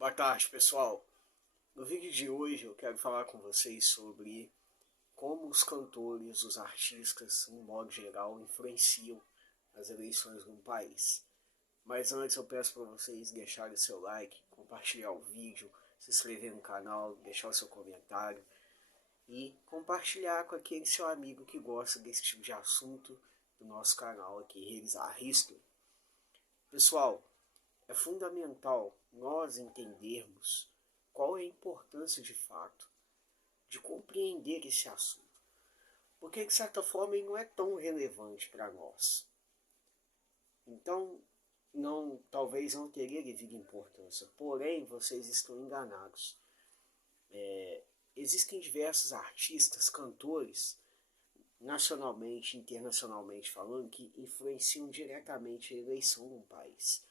Boa tarde, pessoal. No vídeo de hoje eu quero falar com vocês sobre como os cantores, os artistas, no modo geral, influenciam as eleições no país. Mas antes eu peço para vocês deixarem seu like, compartilhar o vídeo, se inscrever no canal, deixar o seu comentário e compartilhar com aquele seu amigo que gosta desse tipo de assunto do nosso canal aqui, Realizar History. Pessoal, é fundamental nós entendermos qual é a importância de fato de compreender esse assunto. Porque, de certa forma, ele não é tão relevante para nós. Então, talvez não teria devido importância. Porém, vocês estão enganados. Existem diversos artistas, cantores, nacionalmente e internacionalmente falando, que influenciam diretamente a eleição de um país.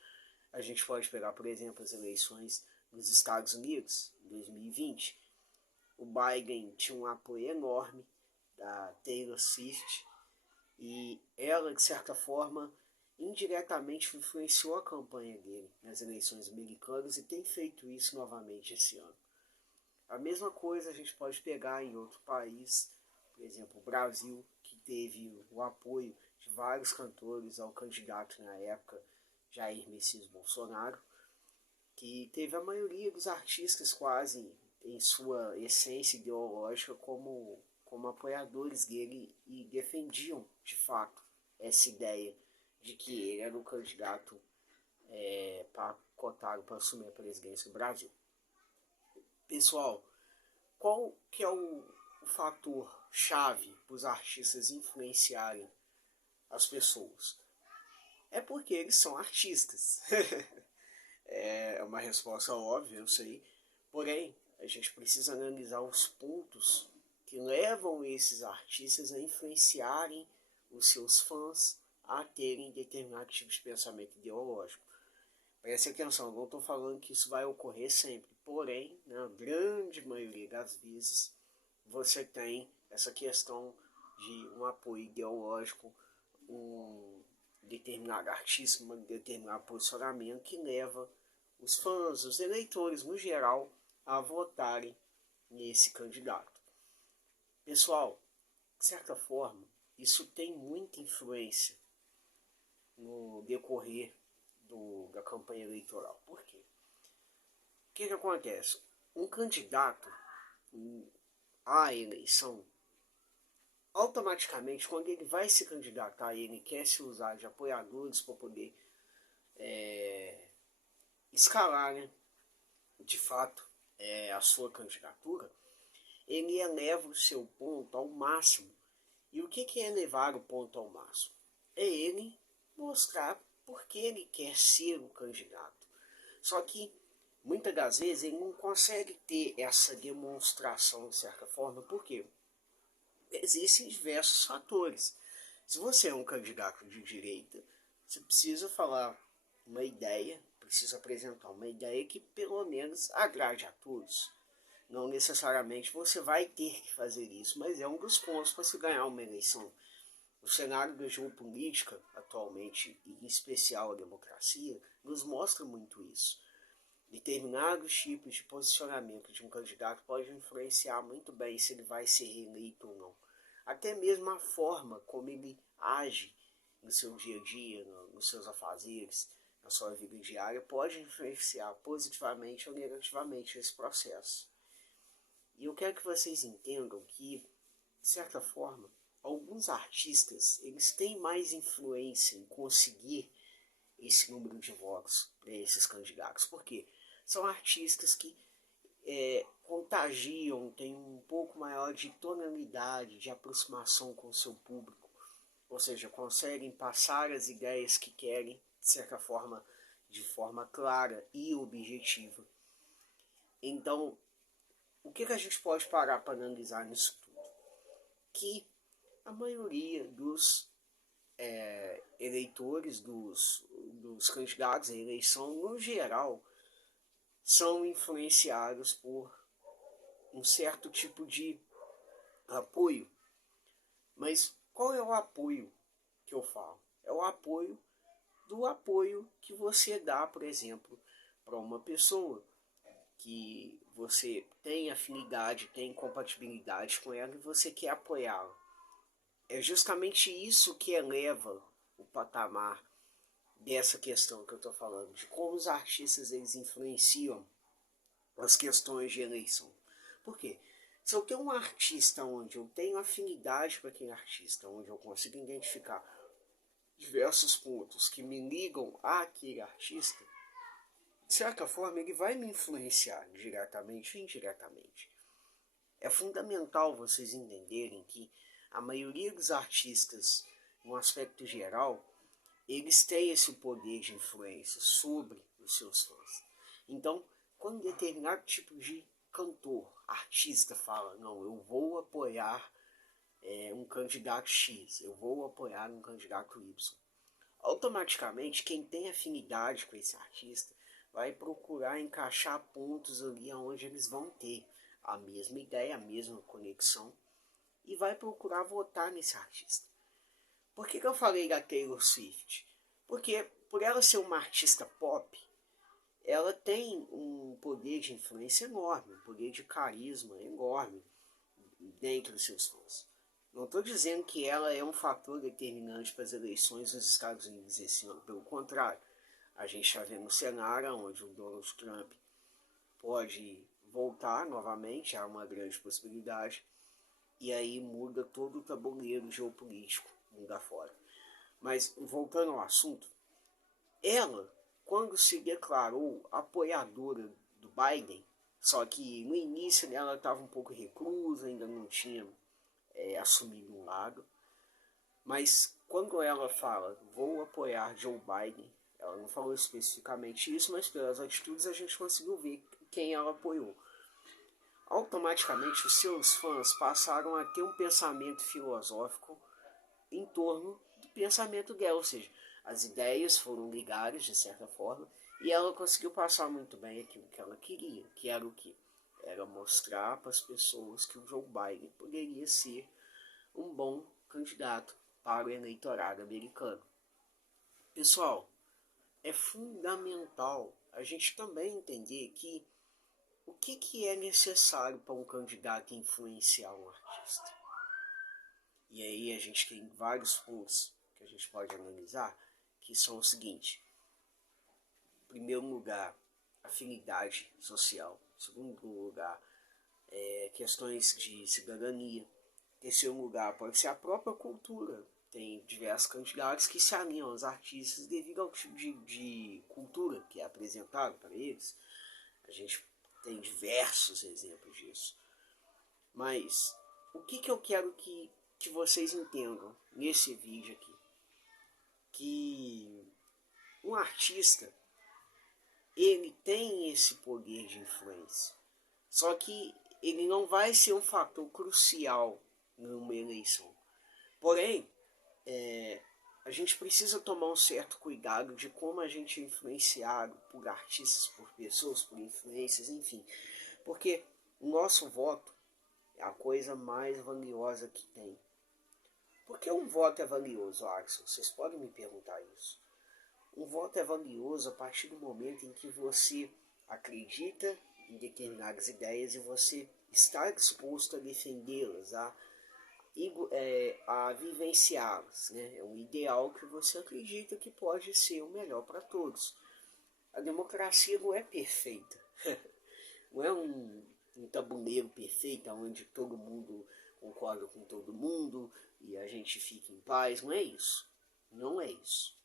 A gente pode pegar, por exemplo, as eleições nos Estados Unidos, em 2020. O Biden tinha um apoio enorme da Taylor Swift e ela, de certa forma, indiretamente influenciou a campanha dele nas eleições americanas e tem feito isso novamente esse ano. A mesma coisa a gente pode pegar em outro país, por exemplo, o Brasil, que teve o apoio de vários cantores ao candidato na época, Jair Messias Bolsonaro, que teve a maioria dos artistas quase em sua essência ideológica como apoiadores dele e defendiam de fato essa ideia de que ele era o candidato cotado para assumir a presidência do Brasil. Pessoal, qual que é o fator chave para os artistas influenciarem as pessoas? É porque eles são artistas. É uma resposta óbvia, eu sei. Porém, a gente precisa analisar os pontos que levam esses artistas a influenciarem os seus fãs a terem determinado tipo de pensamento ideológico. Preste atenção, eu não estou falando que isso vai ocorrer sempre. Porém, na grande maioria das vezes, você tem essa questão de um apoio ideológico, um determinado artista, um determinado posicionamento que leva os fãs, os eleitores no geral, a votarem nesse candidato. Pessoal, de certa forma, isso tem muita influência no decorrer da campanha eleitoral. Por quê? O que acontece? Um candidato à eleição, automaticamente, quando ele vai se candidatar, ele quer se usar de apoiadores para poder escalar, né, de fato, a sua candidatura, ele eleva o seu ponto ao máximo. E o que é elevar o ponto ao máximo? É ele mostrar por que ele quer ser o candidato. Só que, muitas das vezes, ele não consegue ter essa demonstração, de certa forma, porque existem diversos fatores. Se você é um candidato de direita, você precisa falar uma ideia, precisa apresentar uma ideia que pelo menos agrade a todos. Não necessariamente você vai ter que fazer isso, mas é um dos pontos para se ganhar uma eleição. O cenário da geopolítica, atualmente, e em especial a democracia, nos mostra muito isso. Determinados tipos de posicionamento de um candidato podem influenciar muito bem se ele vai ser reeleito ou não. Até mesmo a forma como ele age no seu dia a dia, nos seus afazeres, na sua vida diária, pode influenciar positivamente ou negativamente esse processo. E eu quero que vocês entendam que, de certa forma, alguns artistas eles têm mais influência em conseguir esse número de votos para esses candidatos. Por quê? São artistas que contagiam, têm um pouco maior de tonalidade, de aproximação com o seu público. Ou seja, conseguem passar as ideias que querem, de certa forma, de forma clara e objetiva. Então, o que a gente pode parar para analisar nisso tudo? Que a maioria dos eleitores, dos candidatos à eleição, no geral, são influenciados por um certo tipo de apoio. Mas qual é o apoio que eu falo? É o apoio que você dá, por exemplo, para uma pessoa. que você tem afinidade, tem compatibilidade com ela e você quer apoiá-la. É justamente isso que eleva o patamar dessa questão que eu estou falando, de como os artistas eles influenciam as questões de eleição. Por quê? Se eu tenho um artista onde eu tenho afinidade para aquele artista, onde eu consigo identificar diversos pontos que me ligam àquele artista, de certa forma ele vai me influenciar diretamente ou indiretamente. É fundamental vocês entenderem que a maioria dos artistas, em um aspecto geral, eles têm esse poder de influência sobre os seus fãs. Então, quando determinado tipo de cantor, artista fala, não, eu vou apoiar um candidato X, eu vou apoiar um candidato Y, automaticamente quem tem afinidade com esse artista vai procurar encaixar pontos ali onde eles vão ter a mesma ideia, a mesma conexão, e vai procurar votar nesse artista. Por que eu falei da Taylor Swift? Porque por ela ser uma artista pop, ela tem um poder de influência enorme, um poder de carisma enorme dentro dos seus fãs. Não estou dizendo que ela é um fator determinante para as eleições dos Estados Unidos esse ano, pelo contrário. A gente está vendo um cenário onde o Donald Trump pode voltar novamente, há uma grande possibilidade, e aí muda todo o tabuleiro geopolítico, mundo afora. Mas, voltando ao assunto, ela, quando se declarou apoiadora do Biden, só que no início ela estava um pouco reclusa, ainda não tinha assumido um lado, mas quando ela fala, vou apoiar Joe Biden, ela não falou especificamente isso, mas pelas atitudes a gente conseguiu ver quem ela apoiou. Automaticamente os seus fãs passaram a ter um pensamento filosófico em torno do pensamento dela, ou seja, as ideias foram ligadas de certa forma e ela conseguiu passar muito bem aquilo que ela queria, que era o que? Era mostrar para as pessoas que o Joe Biden poderia ser um bom candidato para o eleitorado americano. Pessoal, é fundamental a gente também entender que o que é necessário para um candidato influenciar um artista. E aí a gente tem vários pontos que a gente pode analisar, que são o seguinte: em primeiro lugar, afinidade social. Em segundo lugar, questões de cidadania. Em terceiro lugar, pode ser a própria cultura. Tem diversos candidatos que se alinham aos artistas devido ao tipo de cultura que é apresentado para eles. A gente tem diversos exemplos disso. Mas o que eu quero que vocês entendam nesse vídeo aqui? Que um artista, ele tem esse poder de influência. Só que ele não vai ser um fator crucial numa eleição. Porém, a gente precisa tomar um certo cuidado de como a gente é influenciado por artistas, por pessoas, por influências, enfim. Porque o nosso voto é a coisa mais valiosa que tem. Por que um voto é valioso, Axel? Vocês podem me perguntar isso. Um voto é valioso a partir do momento em que você acredita em determinadas ideias e você está disposto a defendê-las, a vivenciá-las. Né? É um ideal que você acredita que pode ser o melhor para todos. A democracia não é perfeita. Não é um tabuleiro perfeito onde todo mundo concorda com todo mundo e a gente fica em paz. Não é isso. Não é isso.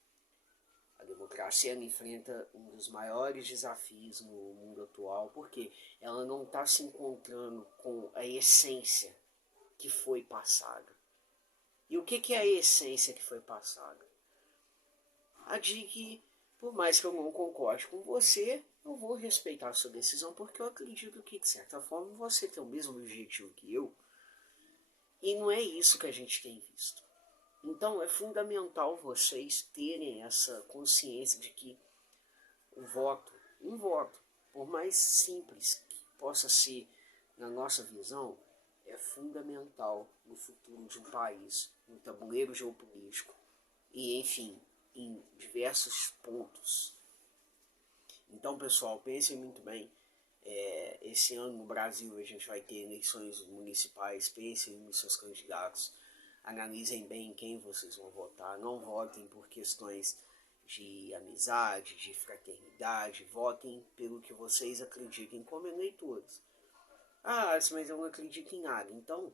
A democracia enfrenta um dos maiores desafios no mundo atual, porque ela não está se encontrando com a essência que foi passada. E o que é a essência que foi passada? A de que, por mais que eu não concorde com você, eu vou respeitar a sua decisão, porque eu acredito que, de certa forma, você tem o mesmo objetivo que eu. E não é isso que a gente tem visto. Então é fundamental vocês terem essa consciência de que um voto, por mais simples que possa ser na nossa visão, é fundamental no futuro de um país, no tabuleiro geopolítico e, enfim, em diversos pontos. Então, pessoal, pensem muito bem. Esse ano no Brasil a gente vai ter eleições municipais, pensem nos seus candidatos, analisem bem quem vocês vão votar, não votem por questões de amizade, de fraternidade, votem pelo que vocês acreditem como eleitores. Mas eu não acredito em nada. Então,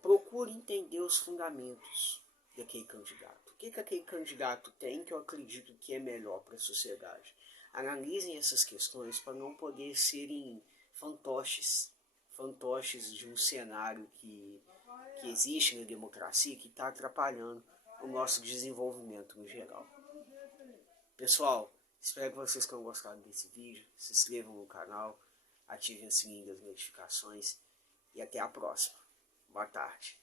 procure entender os fundamentos daquele candidato. O que aquele candidato tem que eu acredito que é melhor para a sociedade. Analisem essas questões para não poder serem fantoches de um cenário que existe na democracia que está atrapalhando o nosso desenvolvimento no geral. Pessoal, espero que vocês tenham gostado desse vídeo. Se inscrevam no canal, ativem o sininho das notificações e até a próxima. Boa tarde.